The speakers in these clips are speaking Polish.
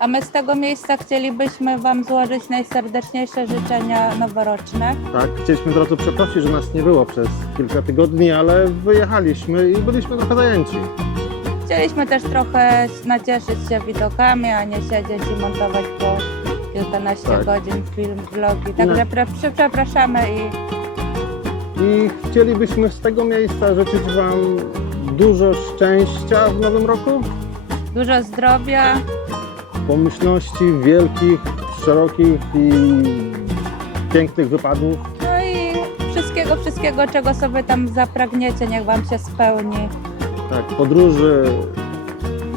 A my z tego miejsca chcielibyśmy Wam złożyć najserdeczniejsze życzenia noworoczne. Tak, chcieliśmy drodzy przeprosić, że nas nie było przez kilka tygodni, ale wyjechaliśmy i byliśmy trochę zajęci. Chcieliśmy też trochę nacieszyć się widokami, a nie siedzieć i montować po kilkanaście Tak. godzin film, vlogi. Także pre, prze- przepraszamy i I chcielibyśmy z tego miejsca życzyć Wam dużo szczęścia w nowym roku, dużo zdrowia, pomyślności wielkich, szerokich i pięknych wypadów. no i wszystkiego, wszystkiego, czego sobie tam zapragniecie, niech Wam się spełni. Tak, podróży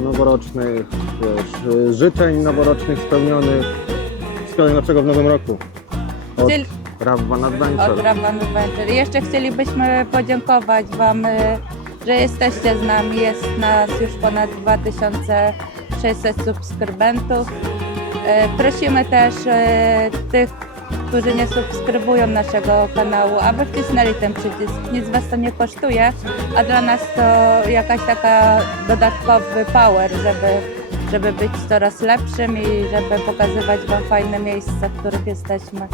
noworocznych, wiesz, życzeń noworocznych spełnionych. Wszystkiego najlepszego w nowym roku. Od Chcieli- Ravan od Adventure. Ravan Adventure. Jeszcze chcielibyśmy podziękować Wam, y, że jesteście z nami. Jest nas już ponad 2600 subskrybentów. Y, Prosimy też y, tych, którzy nie subskrybują naszego kanału, aby wcisnęli ten przycisk. Nic Was to nie kosztuje, a dla nas to jakaś taka dodatkowy power, żeby, żeby być coraz lepszym i żeby pokazywać Wam fajne miejsca, w których jesteśmy.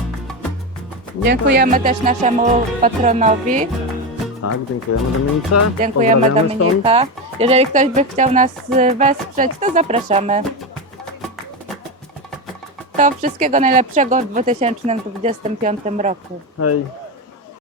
Dziękujemy też naszemu patronowi. Tak, dziękujemy Dominice. Dziękujemy Pozdrawiamy stąd. Dominika. Jeżeli ktoś by chciał nas y, wesprzeć, to zapraszamy. To wszystkiego najlepszego w 2025 roku. Hej.